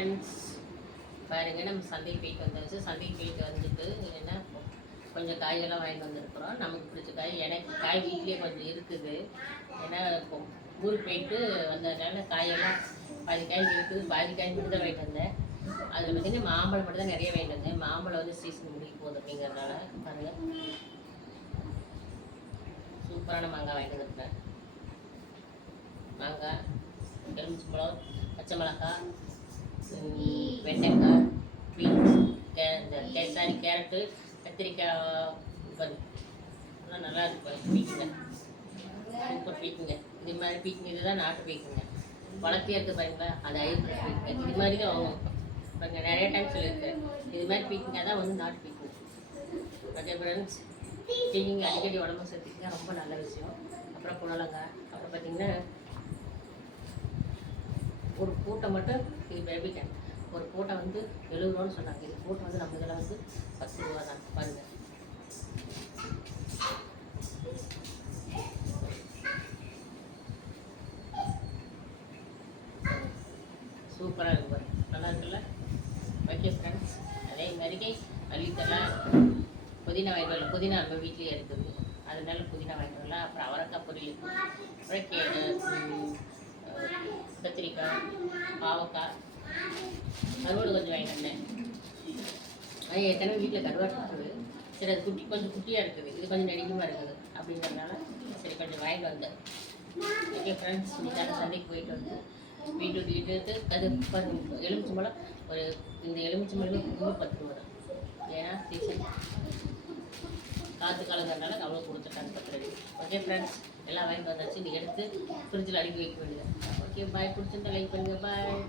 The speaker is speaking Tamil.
ஃப்ரெண்ட்ஸ், பாருங்கள் நம்ம சந்தைக்கு போயிட்டு வந்தாச்சு. சந்தைக்கு போயிட்டு வந்துட்டு என்ன கொஞ்சம் காய்கள்லாம் வாங்கிட்டு வந்துருக்குறோம். நமக்கு பிடிச்ச காய், எனக்கு காய் வீட்லேயே கொஞ்சம் இருக்குது. ஏன்னா இப்போ ஊருக்கு போயிட்டு வந்ததுனால காயெல்லாம் பாதி காய் இருக்குது, பாதி காய் மட்டும் தான் வாங்கிட்டு வந்தேன். அதில் பார்த்திங்கன்னா மாம்பழம் மட்டும் தான் நிறைய வாங்கிட்டு வந்தேன். மாம்பழம் வந்து சீசன் முடிக்க போகுது அப்படிங்கிறதுனால பாருங்கள் சூப்பரான மாங்காய் வாங்கிட்டு வந்துருக்கேன். மாங்காய், எலுமிச்சம்பழம், பச்சை மிளகாய், வெண்டைக்காய், பீன்ஸ், கேரட்டு, கத்திரிக்காய் எல்லாம் நல்லா இருக்கும். பீக்குங்க, சூப்பர் பீக்குங்க. இது மாதிரி பீக்குங்க, இதுதான் நாட்டு பீக்குங்க. வளர்த்தியாக இருக்குது பாருங்களா, அது ஐப்ரஸ் பீக்குங்க. இது மாதிரி தான் வாங்குவோம் பாருங்கள். நிறைய டைம் சொல்லியிருக்கேன், இது மாதிரி பீக்குங்க தான் வந்து நாட்டு பீக்குங்க. ஓகே ஃப்ரெண்ட்ஸ், பீக்கிங்க அடிக்கடி உடம்பு சேர்த்துக்கிங்க, ரொம்ப நல்ல விஷயம். அப்புறம் புடலங்காய், அப்புறம் பார்த்திங்கன்னா ஒரு பூட்டை மட்டும் இது பேபிட்டேன். ஒரு பூட்டை வந்து 70 ரூபான்னு சொன்னாங்க. இது பூட்டை வந்து நம்ம இதில் வந்து 10 ரூபா தான். பாருங்கள் சூப்பராக இருக்கு பாருங்க, நல்லா இருக்குல்ல. ஓகே ஃப்ரெண்ட்ஸ், அதே மாதிரிக்கே மல்லித்தெல்லாம் புதினா வாங்கிட்டு வரல. புதினா நம்ம வீட்லேயே இருக்குது, அதனால புதினா வாங்கிட்டு வரலாம். அப்புறம் அவரைக்காய் பொரியல், அப்புறம் கத்திரிக்காய், பாவக்காய், கருவாடு கொஞ்சம் வாங்கிட்டு வந்தேன். அது ஏற்கனவே வீட்டில் கருவாடு இருக்குது. சரி, அது கொஞ்சம் குட்டியாக இருக்குது, இது கொஞ்சம் நெருக்கமாக இருக்குது அப்படிங்கிறதுனால சரி கொஞ்சம் வாங்கிட்டு வந்தேன். ஓகே ஃப்ரெண்ட்ஸ், இன்னைக்கான சந்தைக்கு போயிட்டு வந்து வீட்டுக்கு அது எலுமிச்சம்பழம் இந்த எலுமிச்சம்பழம் இன்னும் 10 ரூபா தான். ஏன்னா சீசன் காற்று காலங்கிறதுனால அவ்வளோ கொடுத்துட்டாங்க 10 ரூபாய். ஓகே ஃப்ரெண்ட்ஸ், எல்லாம் வாங்கிட்டு வந்தாச்சு. நீ எடுத்து ஃப்ரிட்ஜில் அடுக்கி வைக்க வேண்டியது. ஓகே பாய், பிடிச்சிருந்தா லைக் பண்ணுங்கள். பாய்.